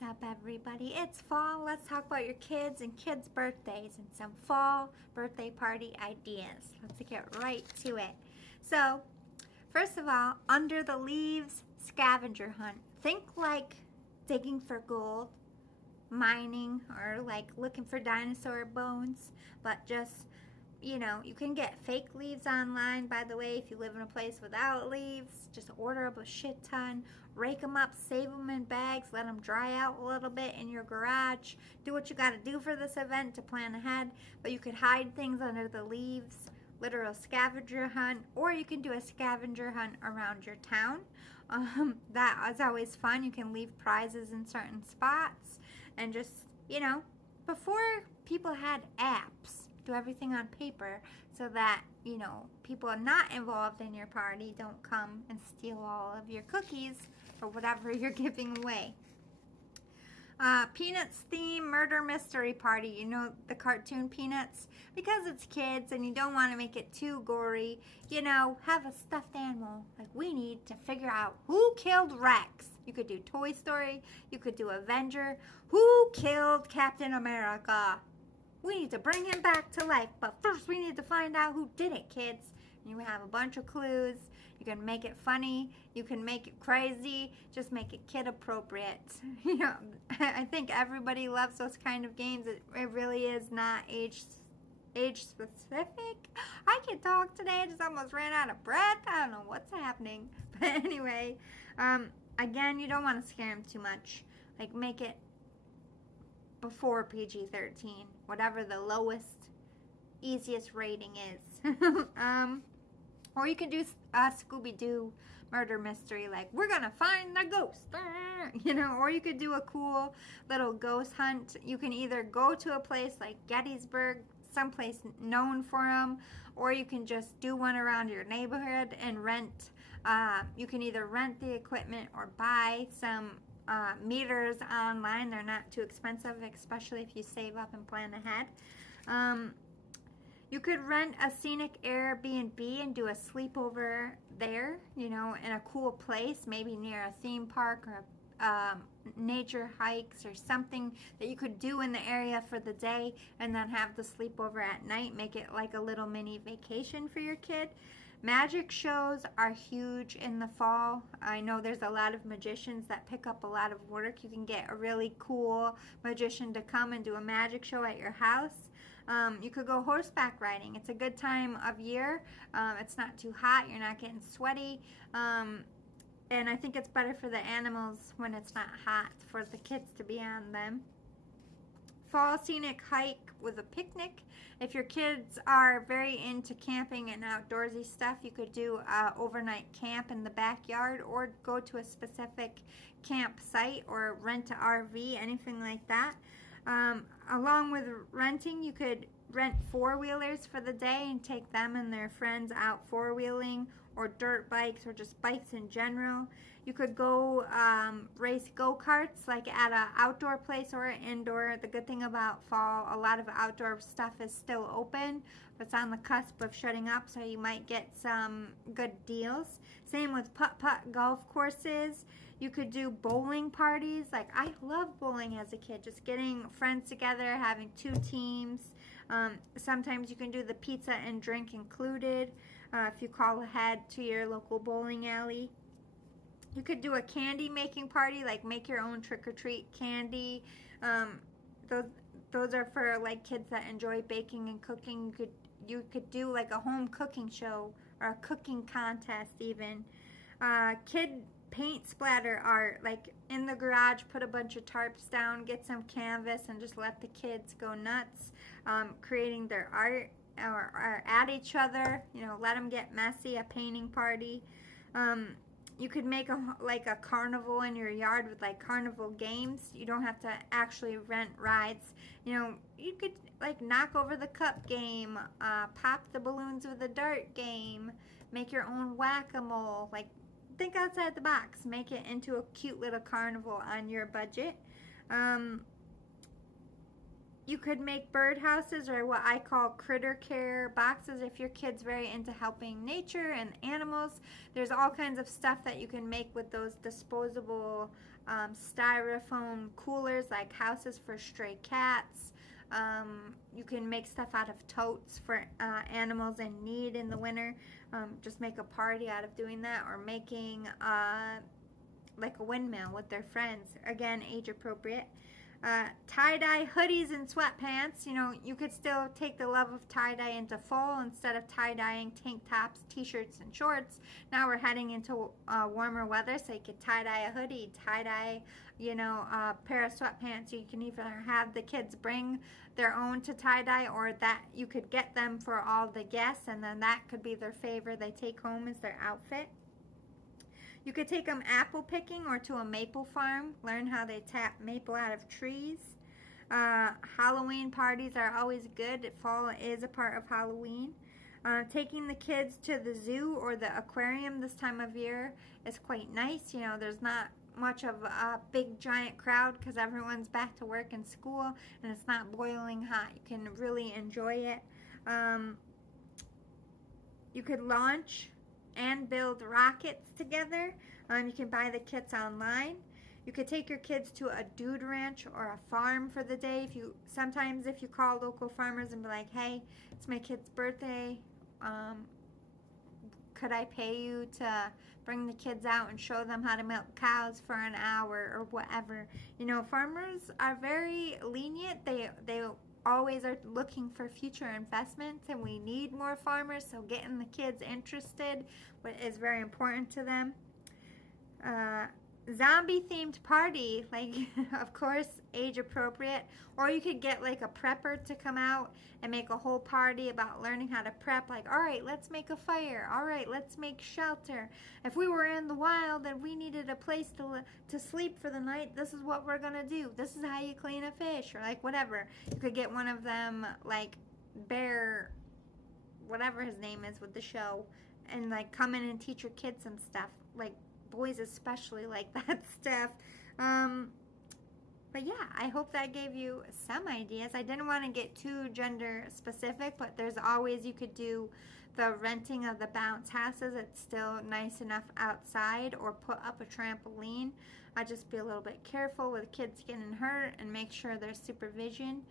What's up, everybody? It's fall. Let's talk about your kids and kids' birthdays and some fall birthday party ideas. Let's get right to it. So, first of all, under the leaves scavenger hunt. Think like digging for gold, mining, or like looking for dinosaur bones, but just you can get fake leaves online, by the way, if you live in a place without leaves. Just order up a shit ton, rake them up, save them in bags, let them dry out a little bit in your garage. Do what you got to do for this event to plan ahead, but you could hide things under the leaves, literal scavenger hunt, or you can do a scavenger hunt around your town. That is always fun. You can leave prizes in certain spots and just, before people had apps, do everything on paper so that people not involved in your party don't come and steal all of your cookies or whatever you're giving away. Peanuts theme murder mystery party. The cartoon Peanuts? Because it's kids and you don't want to make it too gory, have a stuffed animal. Like, we need to figure out who killed Rex. You could do Toy Story, you could do Avenger. Who killed Captain America? We need to bring him back to life, but first we need to find out who did it, kids. You have a bunch of clues. You can make it funny. You can make it crazy. Just make it kid appropriate. I think everybody loves those kind of games. It really is not age specific. I can talk today. I just almost ran out of breath. I don't know what's happening. But anyway, again, you don't want to scare them too much. Like, make it before PG-13, whatever the lowest, easiest rating is. Or you can do a Scooby-Doo murder mystery, like, we're gonna find the ghost, or you could do a cool little ghost hunt. You can either go to a place like Gettysburg, someplace known for them, or you can just do one around your neighborhood and rent. You can either rent the equipment or buy some meters online. They're not too expensive, especially if you save up and plan ahead. You could rent a scenic Airbnb and do a sleepover there, in a cool place, maybe near a theme park or nature hikes or something that you could do in the area for the day and then have the sleepover at night. Make it like a little mini vacation for your kid. Magic shows are huge in the fall. I know there's a lot of magicians that pick up a lot of work. You can get a really cool magician to come and do a magic show at your house. You could go horseback riding. It's a good time of year. It's not too hot. You're not getting sweaty. And I think it's better for the animals when it's not hot for the kids to be on them. Fall scenic hike with a picnic. If your kids are very into camping and outdoorsy stuff, you could do an overnight camp in the backyard or go to a specific campsite or rent an RV, anything like that. Along with renting, you could rent four-wheelers for the day and take them and their friends out four-wheeling, or dirt bikes, or just bikes in general. You could go race go-karts, like at an outdoor place or an indoor. The good thing about fall, a lot of outdoor stuff is still open, but it's on the cusp of shutting up, so you might get some good deals. Same with putt-putt golf courses. You could do bowling parties. Like, I love bowling as a kid, just getting friends together, having two teams. Sometimes you can do the pizza and drink included if you call ahead to your local bowling alley. You could do a candy making party, like make your own trick-or-treat candy. Those are for like kids that enjoy baking and cooking. You could do like a home cooking show or a cooking contest even. Kid paint splatter art, like in the garage, put a bunch of tarps down, get some canvas, and just let the kids go nuts, creating their art or at each other. Let them get messy. A painting party. You could make a carnival in your yard with like carnival games. You don't have to actually rent rides. You could like knock over the cup game, pop the balloons with a dart game, make your own whack-a-mole. Like, think outside the box. Make it into a cute little carnival on your budget. You could make bird houses, or what I call critter care boxes, if your kid's very into helping nature and animals. There's all kinds of stuff that you can make with those disposable styrofoam coolers, like houses for stray cats. You can make stuff out of totes for animals in need in the winter. Just make a party out of doing that, or making like a windmill with their friends. Again, age appropriate. Tie-dye hoodies and sweatpants. You know, you could still take the love of tie-dye into fall instead of tie-dyeing tank tops, t-shirts, and shorts. Now we're heading into warmer weather, so you could tie-dye a hoodie, tie-dye, you know, a pair of sweatpants. You can either have the kids bring their own to tie-dye, or that you could get them for all the guests, and then that could be their favor they take home as their outfit. You could take them apple picking or to a maple farm, learn how they tap maple out of trees. Halloween parties are always good. Fall is a part of Halloween. Taking the kids to the zoo or the aquarium this time of year is quite nice. You know, there's not much of a big giant crowd because everyone's back to work and school, and it's not boiling hot. You can really enjoy it. You could launch and build rockets together. You can buy the kits online. You could take your kids to a dude ranch or a farm for the day. Sometimes if you call local farmers and be like, hey, it's my kid's birthday, could I pay you to bring the kids out and show them how to milk cows for an hour or whatever? You know, farmers are very lenient. They always are looking for future investments, and we need more farmers, so getting the kids interested is very important to them. Zombie themed party, like of course age appropriate, or you could get like a prepper to come out and make a whole party about learning how to prep, like, all right, let's make a fire, all right, let's make shelter. If we were in the wild and we needed a place to sleep for the night, this is what we're gonna do. This is how you clean a fish, or like whatever. You could get one of them, like Bear, whatever his name is with the show, and like come in and teach your kids some stuff, like boys especially like that stuff. But yeah, I hope that gave you some ideas. I didn't want to get too gender specific, but there's always, you could do the renting of the bounce houses. It's still nice enough outside, or put up a trampoline. I just be a little bit careful with kids getting hurt and make sure there's supervision.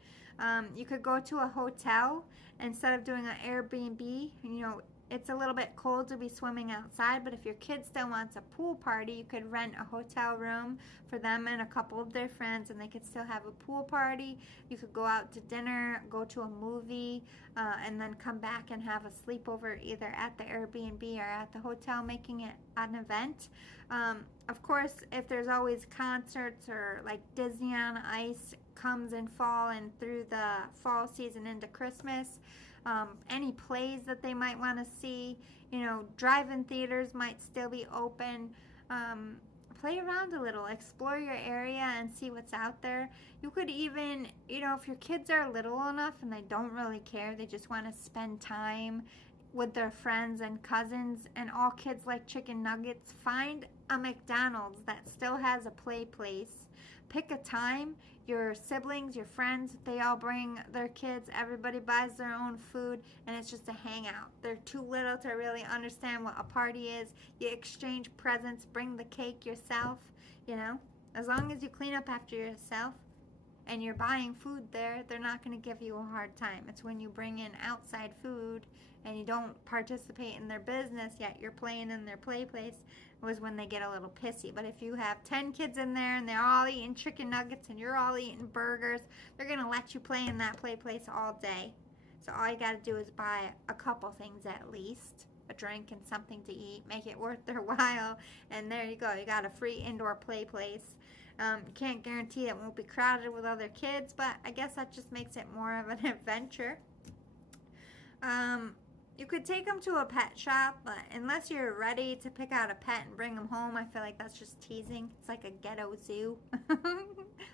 You could go to a hotel instead of doing an Airbnb. You know, it's a little bit cold to be swimming outside, but if your kid still wants a pool party, you could rent a hotel room for them and a couple of their friends, and they could still have a pool party. You could go out to dinner, go to a movie, and then come back and have a sleepover either at the Airbnb or at the hotel, making it an event. Of course, if there's always concerts, or like Disney on Ice comes in fall and through the fall season into Christmas, any plays that they might want to see, you know, drive-in theaters might still be open. Play around a little, explore your area and see what's out there. You could even, you know, if your kids are little enough and they don't really care, they just want to spend time with their friends and cousins, and all kids like chicken nuggets, find a McDonald's that still has a play place. Pick a time. Your siblings, your friends, they all bring their kids. Everybody buys their own food, and it's just a hangout. They're too little to really understand what a party is. You exchange presents, bring the cake yourself, you know. As long as you clean up after yourself and you're buying food there, they're not going to give you a hard time. It's when you bring in outside food and you don't participate in their business, yet you're playing in their play place, was when they get a little pissy. But if you have 10 kids in there and they're all eating chicken nuggets and you're all eating burgers, they're going to let you play in that play place all day. So all you got to do is buy a couple things at least, a drink and something to eat, make it worth their while, and there you go. You got a free indoor play place. You can't guarantee it won't be crowded with other kids, but I guess that just makes it more of an adventure. You could take them to a pet shop, but unless you're ready to pick out a pet and bring them home, I feel like that's just teasing. It's like a ghetto zoo.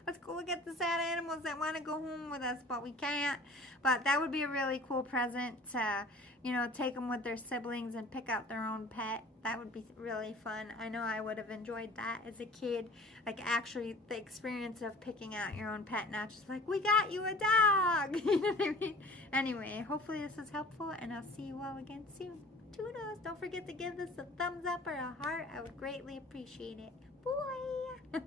Let's go look at the sad animals that want to go home with us, but we can't. But that would be a really cool present to, you know, take them with their siblings and pick out their own pet. That would be really fun. I know I would have enjoyed that as a kid. Like, actually, the experience of picking out your own pet, not just like, we got you a dog. You know what I mean? Anyway, hopefully this is helpful, and I'll see you all again soon. Toodles. Don't forget to give this a thumbs up or a heart. I would greatly appreciate it. Bye.